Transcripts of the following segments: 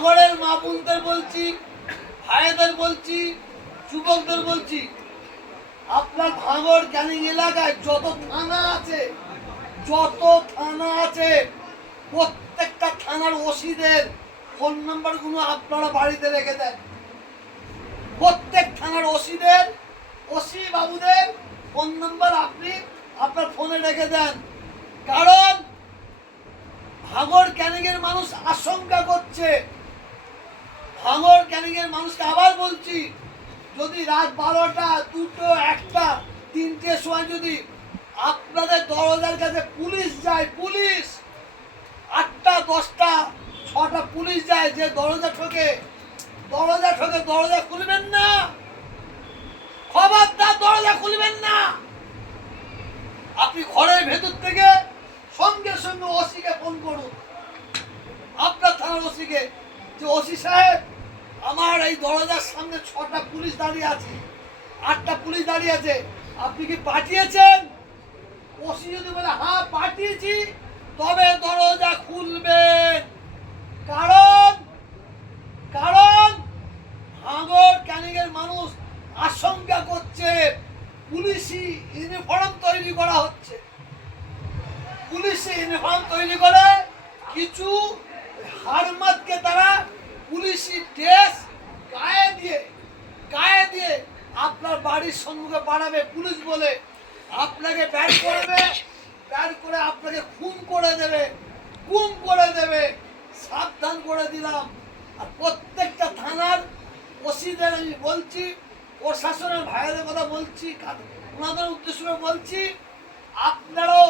ভাঙড়ের মা বোনদের বলছি, ভাইদের বলছি, যুবকদের বলছি, আপনার ভাঙড় ক্যানিং এলাকায় যত থানা আছে প্রত্যেকটা থানার ওসিদের ফোন নাম্বারগুলো আপনারা বাড়িতে রেখে দেন। প্রত্যেক থানার ওসি বাবুদের ফোন নাম্বার আপনি আপনার ফোনে রেখে দেন। কারণ ভাঙড় ক্যানিং এর মানুষ আশঙ্কা করছে, ভাঙড় ক্যানিং এর মানুষকে আবার বলছি, যদি রাত 12টা, 2টো, 1টা, 3টের সময় যদি আপনাদের দরজার কাছে পুলিশ যায়, পুলিশ 8টা, 10টা, 6টা পুলিশ যায়, যে দরজা ঠোকে দরজা খুলবেন না, খবরদার দরজা খুলবেন না। আপনি ঘরের ভেতর থেকে সঙ্গে সঙ্গে ওসিকে ফোন করুন, আপনার থানার ওসিকে, যে ওসি সাহেব আমার এই দরজার সামনে 6টা পুলিশ দাঁড়িয়ে আছে, 8টা পুলিশ দাঁড়িয়ে আছে, আপনি কি পাঠিয়েছেন? ওসি যদি বলে হ্যাঁ পাঠিয়েছি, তবে দরজা খুলবেন। কারণ ভাঙড় ক্যানিং এর মানুষ আশঙ্কা করছে পুলিশি ইউনিফর্ম তৈরি করা হচ্ছে, পুলিশি ইউনিফর্ম তৈরি করে কিছু হারমাতকে তারা পুলিশি ড্রেস গায়ে দিয়ে আপনার বাড়ির সম্মুখে পাঠাবে। পুলিশ বলে আপনাকে ব্যাট করে আপনাকে খুন করে দেবে। সাবধান করে দিলাম। আর প্রত্যেকটা থানার ওসিদের আমি বলছি, প্রশাসনের ভাইয়ের কথা বলছি, ওনাদের উদ্দেশ্য করে বলছি, আপনারাও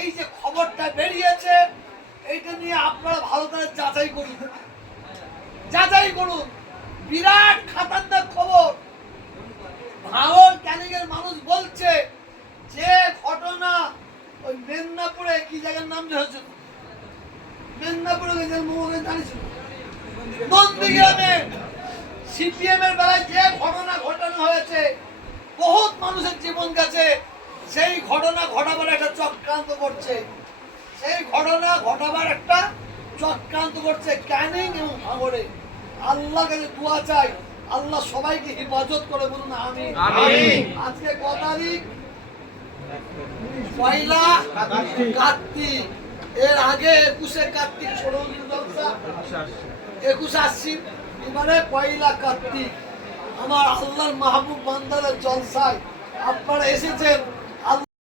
এই যে খবরটা বেরিয়েছে এইটা নিয়ে আপনারা ভালো করে যাচাই করুন। বিরাট খাতারনাক খবর। ভাঙড় ক্যানিং এর মানুষ বলছে যে ঘটনা ওই মেদিনীপুরে, কি জায়গার নাম যে হচ্ছে, মেদিনীপুরে জানিয়েছিল নন্দীগ্রামে সিপিএম এর বেলায় যে ঘটনা ঘটানো হয়েছে, বহুত মানুষের জীবন গেছে, সেই ঘটনা ঘটাবার একটা চক্রান্ত করছে ক্যানিং এবং ভাঙড়ে। আল্লাহ কাছে দোয়া চাই, আল্লাহ সবাইকে হেফাজত করে, বলুন আমিন। আজকে কত তারিখ? 1 কার্তিক। এর আগে 21 কার্তিক ষড়যন্ত্র জলসা, 21 আসছি, এবারে 1 কার্তিক। আমার আল্লাহর মাহবুব বান্দাদের জলসায় আপনারা এসেছেন।